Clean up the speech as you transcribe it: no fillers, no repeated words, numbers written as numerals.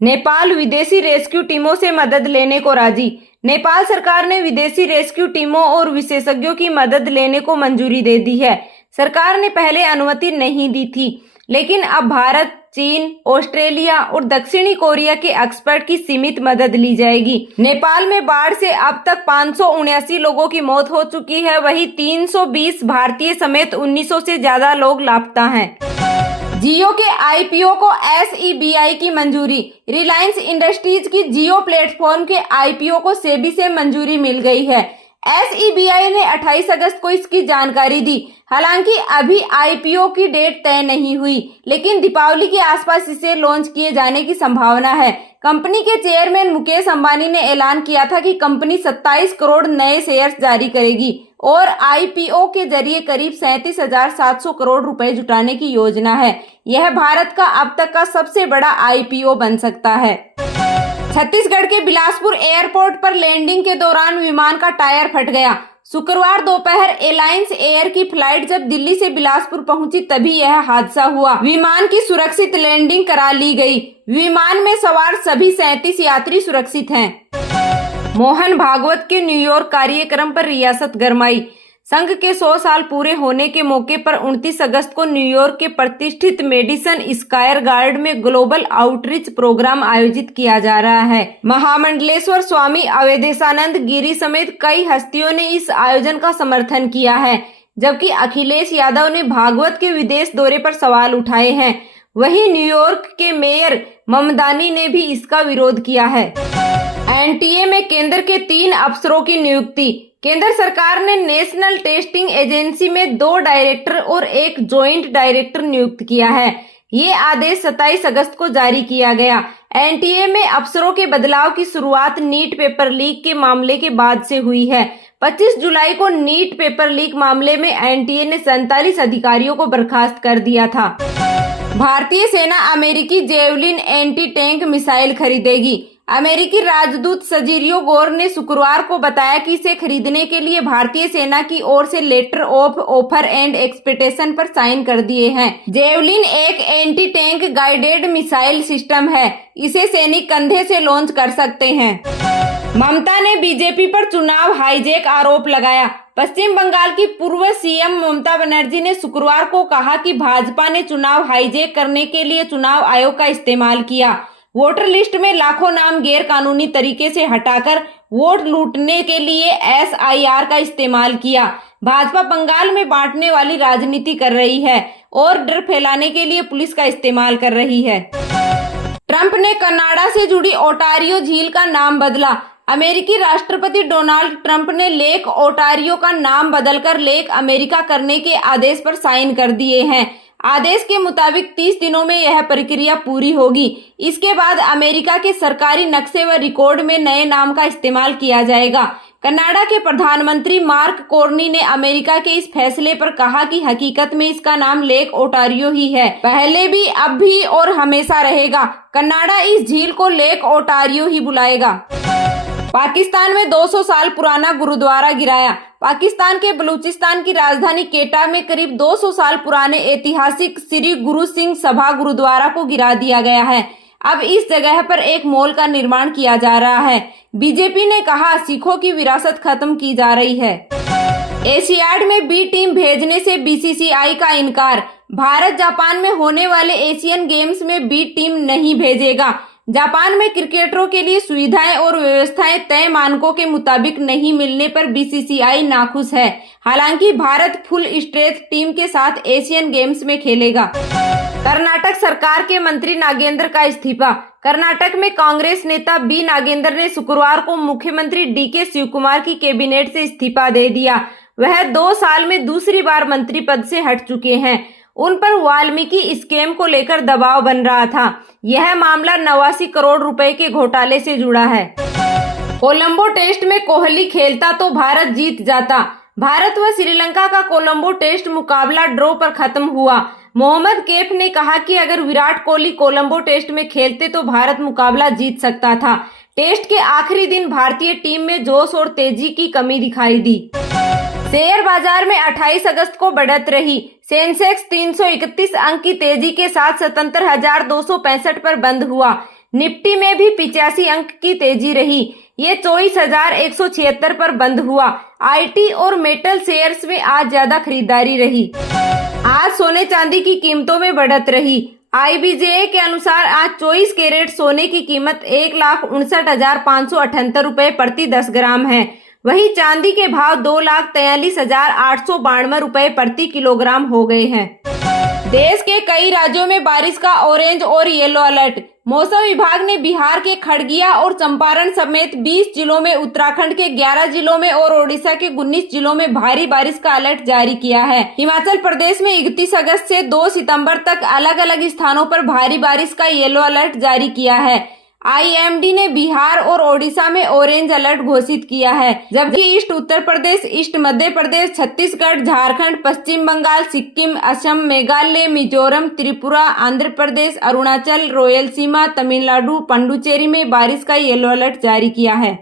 नेपाल विदेशी रेस्क्यू टीमों से मदद लेने को राजी। नेपाल सरकार ने विदेशी रेस्क्यू टीमों और विशेषज्ञों की मदद लेने को मंजूरी दे दी है। सरकार ने पहले अनुमति नहीं दी थी, लेकिन अब भारत, चीन, ऑस्ट्रेलिया और दक्षिणी कोरिया के एक्सपर्ट की सीमित मदद ली जाएगी। नेपाल में बाढ़ से अब तक 579 लोगों की मौत हो चुकी है, वहीं 320 भारतीय समेत 1900 से ज्यादा लोग लापता हैं। जियो के आईपीओ को SEBI की मंजूरी। रिलायंस इंडस्ट्रीज की जियो प्लेटफॉर्म के आईपीओ को सेबी से मंजूरी मिल गई है। SEBI ने 28 अगस्त को इसकी जानकारी दी। हालांकि अभी आईपीओ की डेट तय नहीं हुई, लेकिन दीपावली के आसपास इसे लॉन्च किए जाने की संभावना है। कंपनी के चेयरमैन मुकेश अंबानी ने ऐलान किया था कि कंपनी 27 करोड़ नए शेयर्स जारी करेगी और आईपीओ के जरिए करीब 37,700 करोड़ रुपए जुटाने की योजना है। यह भारत का अब तक का सबसे बड़ा आईपीओ बन सकता है। छत्तीसगढ़ के बिलासपुर एयरपोर्ट पर लैंडिंग के दौरान विमान का टायर फट गया। शुक्रवार दोपहर एलायंस एयर की फ्लाइट जब दिल्ली से बिलासपुर पहुंची तभी यह हादसा हुआ। विमान की सुरक्षित लैंडिंग करा ली गई। विमान में सवार सभी 37 यात्री सुरक्षित हैं। मोहन भागवत के न्यूयॉर्क कार्यक्रम पर रियासत गरमाई। संघ के 100 साल पूरे होने के मौके पर 29 अगस्त को न्यूयॉर्क के प्रतिष्ठित मेडिसन स्क्वायर गार्डन में ग्लोबल आउटरीच प्रोग्राम आयोजित किया जा रहा है। महामंडलेश्वर स्वामी अवधेशानंद गिरी समेत कई हस्तियों ने इस आयोजन का समर्थन किया है, जबकि अखिलेश यादव ने भागवत के विदेश दौरे पर सवाल उठाए हैं। वहीं न्यूयॉर्क के मेयर ममदानी ने भी इसका विरोध किया है। एनटीए में केंद्र के 3 अफसरों की नियुक्ति। केंद्र सरकार ने नेशनल टेस्टिंग एजेंसी में 2 डायरेक्टर और 1 जॉइंट डायरेक्टर नियुक्त किया है। ये आदेश 27 अगस्त को जारी किया गया। एनटीए में अफसरों के बदलाव की शुरुआत नीट पेपर लीक के मामले के बाद से हुई है। 25 जुलाई को नीट पेपर लीक मामले में एनटीए ने 47 अधिकारियों को बर्खास्त कर दिया था। भारतीय सेना अमेरिकी जेवलिन एंटी टैंक मिसाइल खरीदेगी। अमेरिकी राजदूत सजीरियो गोर ने शुक्रवार को बताया कि इसे खरीदने के लिए भारतीय सेना की ओर से letter of offer and expectation पर साइन कर दिए हैं। जेवलिन एक anti tank guided missile system है। इसे सैनिक कंधे से लॉन्च कर सकते हैं। ममता ने बीजेपी पर चुनाव हाईजैक आरोप लगाया। पश्चिम बंगाल की पूर्व सीएम ममता बनर्जी ने शुक्रवार को कहा कि भाजपा ने चुनाव हाईजैक करने के लिए चुनाव आयोग का इस्तेमाल किया। वोटर लिस्ट में लाखों नाम गैर कानूनी तरीके से हटाकर वोट लूटने के लिए SIR का इस्तेमाल किया। भाजपा बंगाल में बांटने वाली राजनीति कर रही है और डर फैलाने के लिए पुलिस का इस्तेमाल कर रही है। ट्रंप ने कनाडा से जुड़ी ओटारियो झील का नाम बदला। अमेरिकी राष्ट्रपति डोनाल्ड ट्रंप ने लेक ओटारियो का नाम बदलकर लेक अमेरिका करने के आदेश पर साइन कर दिए हैं। आदेश के मुताबिक 30 दिनों में यह प्रक्रिया पूरी होगी। इसके बाद अमेरिका के सरकारी नक्शे व रिकॉर्ड में नए नाम का इस्तेमाल किया जाएगा। कनाडा के प्रधानमंत्री मार्क कार्नी ने अमेरिका के इस फैसले पर कहा कि हकीकत में इसका नाम लेक ओटारियो ही है। पहले भी, अब भी और हमेशा रहेगा। कनाडा इस झील को लेक ओटारियो ही बुलाएगा। पाकिस्तान में 200 साल पुराना गुरुद्वारा गिराया। पाकिस्तान के बलूचिस्तान की राजधानी केटा में करीब 200 साल पुराने ऐतिहासिक श्री गुरु सिंह सभा गुरुद्वारा को गिरा दिया गया है। अब इस जगह पर एक मॉल का निर्माण किया जा रहा है। बीजेपी ने कहा सिखों की विरासत खत्म की जा रही है। एशियाड में बी टीम भेजने से BCCI का इनकार। भारत जापान में होने वाले एशियन गेम्स में बी टीम नहीं भेजेगा। जापान में क्रिकेटरों के लिए सुविधाएं और व्यवस्थाएं तय मानकों के मुताबिक नहीं मिलने पर BCCI नाखुश है। हालांकि भारत फुल स्ट्रेंथ टीम के साथ एशियन गेम्स में खेलेगा। कर्नाटक सरकार के मंत्री नागेंद्र का इस्तीफा। कर्नाटक में कांग्रेस नेता बी नागेंद्र ने शुक्रवार को मुख्यमंत्री DK शिवकुमार की कैबिनेट से इस्तीफा दे दिया। वह 2 साल में दूसरी बार मंत्री पद से हट चुके हैं। उन पर वाल्मीकि स्कैम को लेकर दबाव बन रहा था। यह मामला 89 करोड़ रुपए के घोटाले से जुड़ा है। कोलंबो टेस्ट में कोहली खेलता तो भारत जीत जाता। भारत व श्रीलंका का कोलंबो टेस्ट मुकाबला ड्रॉ पर खत्म हुआ। मोहम्मद कैफ ने कहा कि अगर विराट कोहली कोलंबो टेस्ट में खेलते तो भारत मुकाबला जीत सकता था। टेस्ट के आखिरी दिन भारतीय टीम में जोश और तेजी की कमी दिखाई दी। शेयर बाजार में 28 अगस्त को बढ़त रही। सेंसेक्स 331 अंक की तेजी के साथ 77,265 पर बंद हुआ। निफ्टी में भी 85 अंक की तेजी रही। ये 24,176 पर बंद हुआ। आईटी और मेटल शेयर्स में आज ज्यादा खरीदारी रही। आज सोने चांदी की कीमतों में बढ़त रही। IBJ के अनुसार आज 24 कैरेट सोने की कीमत 1,59,578 रुपए प्रति 10 ग्राम है। वहीं चांदी के भाव 2,43,892 रुपए प्रति किलोग्राम हो गए हैं। देश के कई राज्यों में बारिश का ऑरेंज और येलो अलर्ट। मौसम विभाग ने बिहार के खगड़िया और चंपारण समेत 20 जिलों में, उत्तराखंड के 11 जिलों में और ओडिशा के 19 जिलों में भारी बारिश का अलर्ट जारी किया है। हिमाचल प्रदेश में 31 अगस्त से 2 सितंबर तक अलग अलग स्थानों पर भारी बारिश का येलो अलर्ट जारी किया है। IMD ने बिहार और ओडिशा में ऑरेंज अलर्ट घोषित किया है, जबकि ईस्ट उत्तर प्रदेश, ईस्ट मध्य प्रदेश, छत्तीसगढ़, झारखंड, पश्चिम बंगाल, सिक्किम, असम, मेघालय, मिजोरम, त्रिपुरा, आंध्र प्रदेश, अरुणाचल, रायलसीमा, तमिलनाडु, पुडुचेरी में बारिश का येलो अलर्ट जारी किया है।